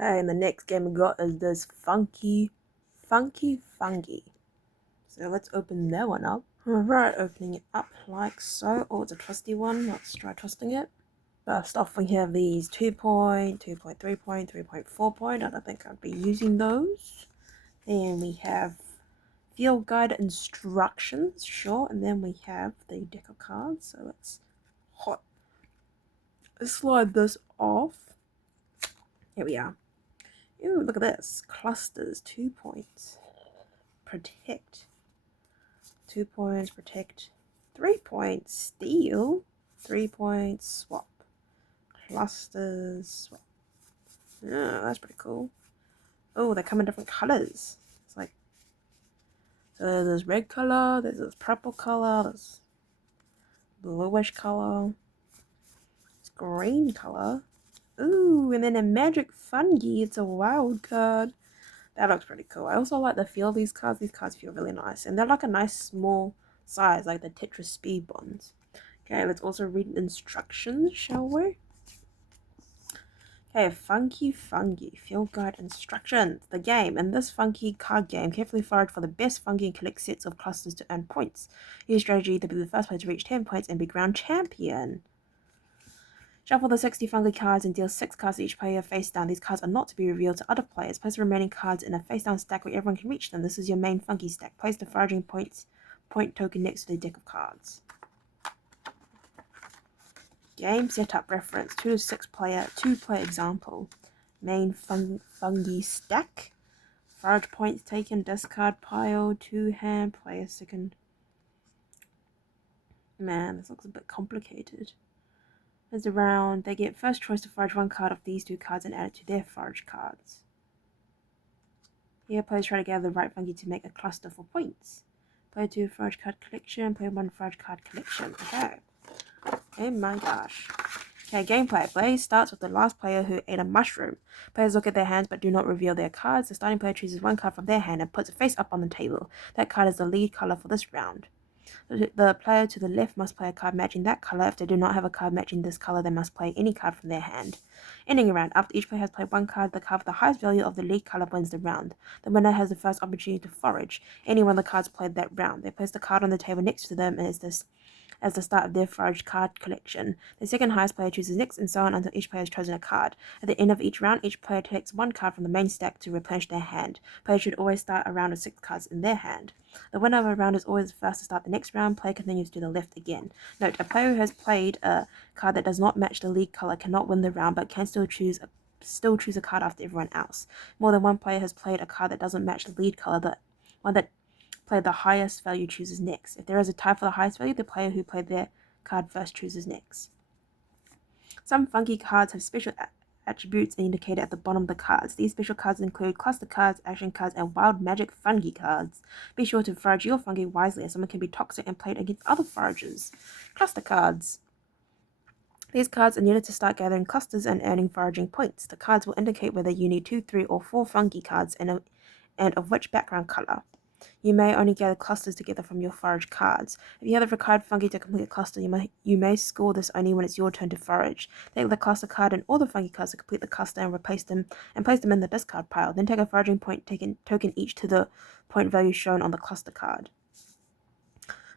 Okay, and the next game we got is this Funky Fungi. So let's open that one up. Alright, opening it up like so. Oh, it's a twisty one. Let's try twisting it. First off, we have these 2 point, 2.3 point, 3.4 point. I don't think I'd be using those. Then we have field guide instructions, sure. And then we have the deck of cards. So let's slide this off. Here we are. Ooh, look at this. Clusters, 2 points. Protect. 2 points, protect. 3 points, steal. 3 points, swap. Clusters, swap. Yeah, that's pretty cool. Oh, they come in different colors. It's like, so there's this red color, there's this purple color, there's bluish color, it's green color. Ooh, and then a magic fungi, it's a wild card. That looks pretty cool. I also like the feel of these cards. These cards feel really nice. And they're like a nice small size, like the Tetris Speed Bonds. Okay, let's also read the instructions, shall we? Okay, Funky Fungi. Field Guide Instructions. The game. In this funky card game, carefully forage for the best fungi and collect sets of clusters to earn points. Use strategy to be the first player to reach 10 points and be ground champion. Shuffle the 60 fungi cards and deal 6 cards to each player face down. These cards are not to be revealed to other players. Place the remaining cards in a face down stack where everyone can reach them. This is your main fungi stack. Place the foraging point token next to the deck of cards. Game setup reference 2 to 6 player, 2-player example. Main fungi stack. Forage points taken, discard pile, 2 hand, play a second. Man, this looks a bit complicated. As a round, they get first choice to forage 1 card of these 2 cards and add it to their forage cards. Here, players try to gather the right fungi to make a cluster for points. Play 2 forage card collection, play 1 forage card collection. Okay. Oh my gosh. Okay, gameplay. Play starts with the last player who ate a mushroom. Players look at their hands but do not reveal their cards. The starting player chooses 1 card from their hand and puts it face up on the table. That card is the lead color for this round. The player to the left must play a card matching that color. If they do not have a card matching this color, they must play any card from their hand. Ending a round. After each player has played 1 card, the card with the highest value of the lead color wins the round. The winner has the first opportunity to forage any one of the cards played that round. They place the card on the table next to them and as the start of their forage card collection. The second highest player chooses next, and so on until each player has chosen a card. At the end of each round, each player takes 1 card from the main stack to replenish their hand. Players should always start a round with 6 cards in their hand. The winner of a round is always the first to start the next round. Player continues to the left again. Note, a player who has played a card that does not match the lead color cannot win the round, but can still choose a card after everyone else. More than 1 player has played a card that doesn't match the lead color. The one that played the highest value chooses next. If there is a tie for the highest value, the player who played their card first chooses next. Some funky cards have special attributes indicated at the bottom of the cards. These special cards include cluster cards, action cards, and wild magic fungi cards. Be sure to forage your fungi wisely, as some can be toxic and played against other foragers. Cluster cards. These cards are needed to start gathering clusters and earning foraging points. The cards will indicate whether you need 2, 3, or 4 fungi cards and of which background color. You may only gather clusters together from your forage cards. If you have the required fungi to complete a cluster, you may score this only when it's your turn to forage. Take the cluster card and all the fungi cards to complete the cluster and place them in the discard pile. Then take a foraging point token each to the point value shown on the cluster card.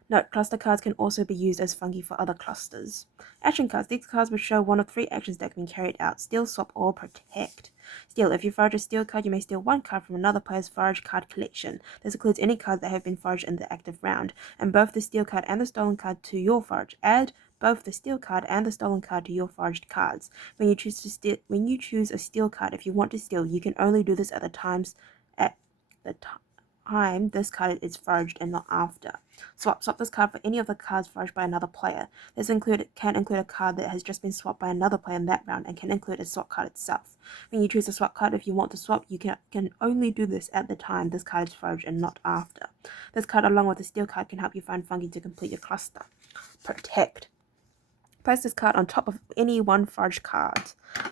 Note, cluster cards can also be used as fungi for other clusters. Action cards. These cards will show 1 of 3 actions that can be carried out. Steal, swap, or protect. Steal. If you forage a steal card, you may steal 1 card from another player's forage card collection. This includes any cards that have been foraged in the active round, and both the steal card and the stolen card to your forage. Add both the steal card and the stolen card to your foraged cards. When you choose a steal card, if you want to steal, you can only do this at the time this card is foraged and not after. Swap this card for any of the cards foraged by another player. This can include a card that has just been swapped by another player in that round and can include a swap card itself. When you choose a swap card, if you want to swap, you can only do this at the time this card is foraged and not after. This card, along with the steal card, can help you find fungi to complete your cluster. Protect. Place this card on top of any 1 foraged card.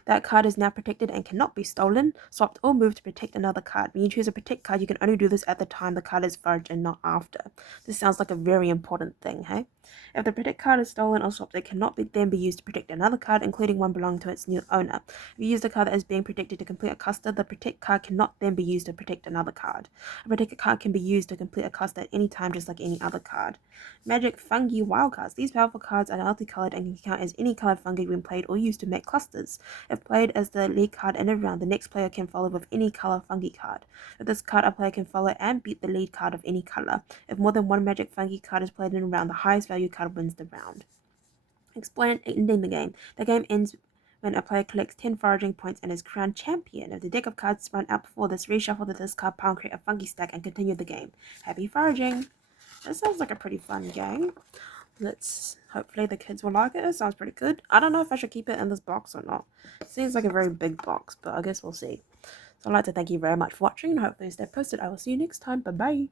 That card is now protected and cannot be stolen, swapped, or moved to protect another card. When you choose a protect card, you can only do this at the time the card is foraged and not after. This sounds like a very important thing, hey? If the protect card is stolen or swapped, it cannot then be used to protect another card, including one belonging to its new owner. If you use the card that is being protected to complete a cluster, the protect card cannot then be used to protect another card. A protected card can be used to complete a cluster at any time, just like any other card. Magic Fungi Wildcards. These powerful cards are multicolored and can count as any colored fungi when played or used to make clusters. If played as the lead card in a round, the next player can follow with any color fungi card. With this card, a player can follow and beat the lead card of any color. If more than one Magic Fungi card is played in a round, the highest value card wins the round. Explain ending the game. The game ends when a player collects 10 foraging points and is crowned champion. If the deck of cards run out before this, reshuffle the discard pile and create a fungi stack and continue the game. Happy foraging! That sounds like a pretty fun game. Hopefully the kids will like it. It sounds pretty good. I don't know if I should keep it in this box or not. It seems like a very big box, but I guess we'll see. So I'd like to thank you very much for watching and hopefully stay posted. I will see you next time. Bye bye.